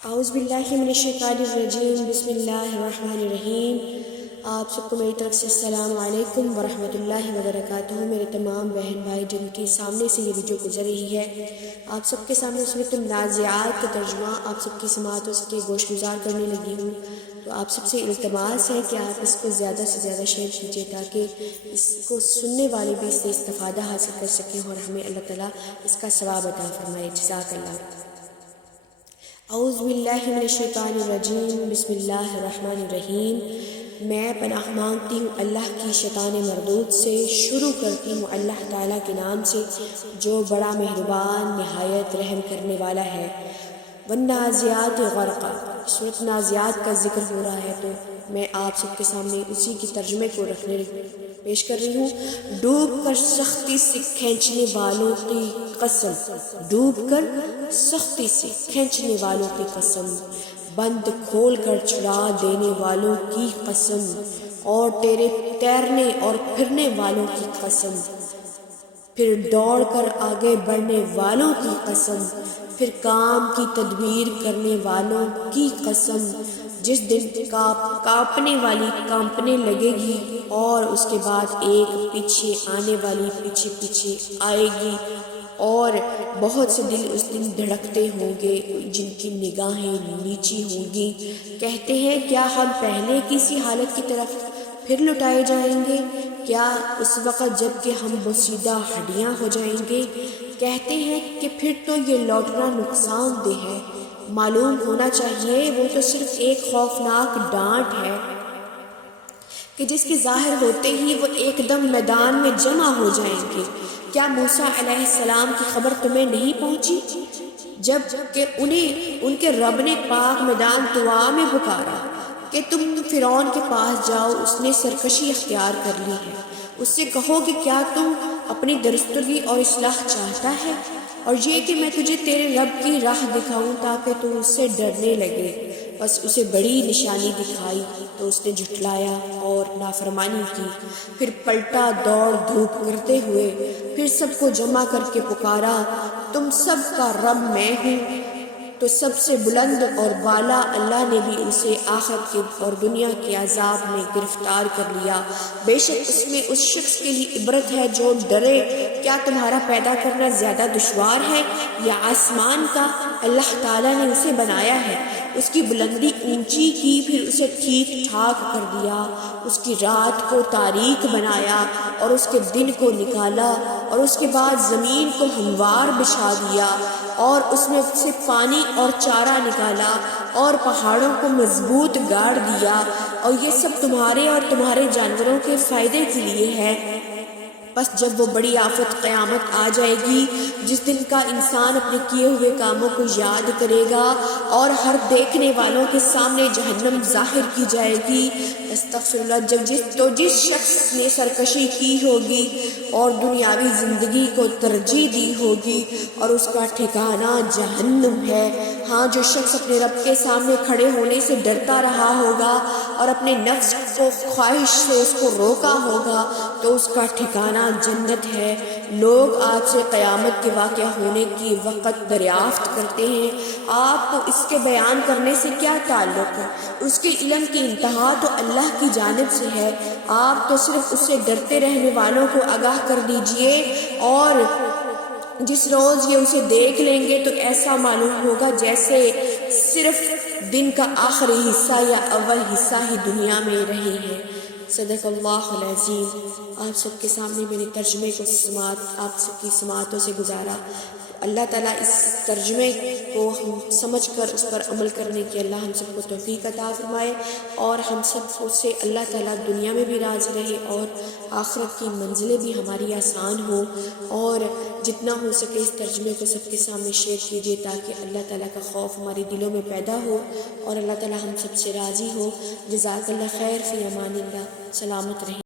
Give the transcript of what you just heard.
اعوذ باللہ من الشیطان الرجیم، بسم اللہ الرحمن الرحیم۔ آپ سب کو میری طرف سے السلام علیکم ورحمۃ اللہ وبرکاتہ۔ میرے تمام بہن بھائی جن کے سامنے سے یہ ویڈیو گزر رہی ہے، آپ سب کے سامنے سورۃ النازعات کا ترجمہ آپ سب کی سماعتوں سے گوش گزار کرنے لگی ہوں، تو آپ سب سے التماس ہے کہ آپ اس کو زیادہ سے زیادہ شیئر کیجیے تاکہ اس کو سننے والے بھی اس سے استفادہ حاصل کر سکیں اور ہمیں اللہ تعالیٰ اس کا ثواب عطا فرمائے۔ جزاک اللہ۔ اعوذ باللہ من الشیطان الرجیم، بسم اللہ الرحمن الرحیم۔ میں پناہ مانگتی ہوں اللہ کی شیطان مردود سے۔ شروع کرتی ہوں اللہ تعالیٰ کے نام سے جو بڑا مہربان نہایت رحم کرنے والا ہے۔ والنازعات غرقا، سورۃ نازعات کا ذکر ہو رہا ہے تو میں آپ سب کے سامنے اسی کی ترجمے کو پیش کر رہی ہوں۔ ڈوب کر سختی سے کھینچنے والوں کی قسم، ڈوب کر سختی سے کھینچنے والوں کی قسم، بند کھول کر چھڑا دینے والوں کی قسم، اور تیرے تیرنے اور پھرنے والوں کی قسم، پھر دوڑ کر آگے بڑھنے والوں کی قسم، پھر کام کی تدبیر کرنے والوں کی قسم، جس دن کانپنے والی کانپنے لگے گی اور اس کے بعد ایک پیچھے آنے والی پیچھے پیچھے آئے گی، اور بہت سے دل اس دن دھڑکتے ہوں گے جن کی نگاہیں نیچی ہوں گی۔ کہتے ہیں کیا ہم پہلے کسی حالت کی طرف پھر لٹائے جائیں گے؟ کیا اس وقت جب کہ ہم بوسیدہ ہڈیاں ہو جائیں گے؟ کہتے ہیں کہ پھر تو یہ لوٹنا نقصان دہ ہے۔ معلوم ہونا چاہیے وہ تو صرف ایک خوفناک ڈانٹ ہے کہ جس کے ظاہر ہوتے ہی وہ ایک دم میدان میں جمع ہو جائیں گے۔ کیا موسیٰ علیہ السلام کی خبر تمہیں نہیں پہنچی جب کہ انہیں ان کے رب نے پاک میدان طوا میں پکارا کہ تم فرعون کے پاس جاؤ، اس نے سرکشی اختیار کر لی ہے، اس سے کہو کہ کیا تم اپنی درستگی اور اصلاح چاہتا ہے، اور یہ کہ میں تجھے تیرے رب کی راہ دکھاؤں تاکہ تو اس سے ڈرنے لگے۔ بس اسے بڑی نشانی دکھائی تو اس نے جھٹلایا اور نافرمانی کی، پھر پلٹا دوڑ دھوپ کرتے ہوئے، پھر سب کو جمع کر کے پکارا، تم سب کا رب میں ہوں۔ تو سب سے بلند اور بالا اللہ نے بھی اسے آخرت کے اور دنیا کے عذاب میں گرفتار کر لیا۔ بے شک اس میں اس شخص کے لیے عبرت ہے جو ڈرے۔ کیا تمہارا پیدا کرنا زیادہ دشوار ہے یا آسمان کا؟ اللہ تعالیٰ نے اسے بنایا ہے، اس کی بلندی اونچی کی، پھر اسے ٹھیک ٹھاک کر دیا، اس کی رات کو تاریک بنایا اور اس کے دن کو نکالا، اور اس کے بعد زمین کو ہموار بچھا دیا اور اس میں سے پانی اور چارہ نکالا اور پہاڑوں کو مضبوط گاڑ دیا، اور یہ سب تمہارے اور تمہارے جانوروں کے فائدے کے لیے ہے۔ بس جب وہ بڑی آفت قیامت آ جائے گی جس دن کا انسان اپنے کیے ہوئے کاموں کو یاد کرے گا اور ہر دیکھنے والوں کے سامنے جہنم ظاہر کی جائے گی، استغفر اللہ، جس شخص نے سرکشی کی ہوگی اور دنیاوی زندگی کو ترجیح دی ہوگی اور اس کا ٹھکانہ جہنم ہے۔ ہاں، جو شخص اپنے رب کے سامنے کھڑے ہونے سے ڈرتا رہا ہوگا اور اپنے نفس کو خواہش سے اس کو روکا ہوگا تو اس کا ٹھکانہ جنت ہے۔ لوگ آج سے قیامت کے واقعہ ہونے کی وقت دریافت کرتے ہیں، آپ کو اس کے بیان کرنے سے کیا تعلق ہے؟ اس کے علم کی انتہا تو اللہ کی جانب سے ہے، آپ تو صرف اس سے ڈرتے رہنے والوں کو آگاہ کر دیجئے، اور جس روز یہ اسے دیکھ لیں گے تو ایسا معلوم ہوگا جیسے صرف دن کا آخری حصہ یا اول حصہ ہی دنیا میں رہے ہیں۔ صدق اللہ العظیم۔ آپ سب کے سامنے میرے ترجمے کو آپ سب کی سماعتوں سے گزارا۔ اللہ تعالیٰ اس ترجمے کو ہم سمجھ کر اس پر عمل کرنے کی اللہ ہم سب کو توفیق عطا فرمائے، اور ہم سب کو سے اللہ تعالیٰ دنیا میں بھی راضی رہے اور آخرت کی منزلیں بھی ہماری آسان ہوں، اور جتنا ہو سکے اس ترجمے کو سب کے سامنے شیئر کیجیے تاکہ اللہ تعالیٰ کا خوف ہمارے دلوں میں پیدا ہو اور اللہ تعالیٰ ہم سب سے راضی ہو۔ جزاک اللہ خیر، فی امان اللہ، سلامت رہیں۔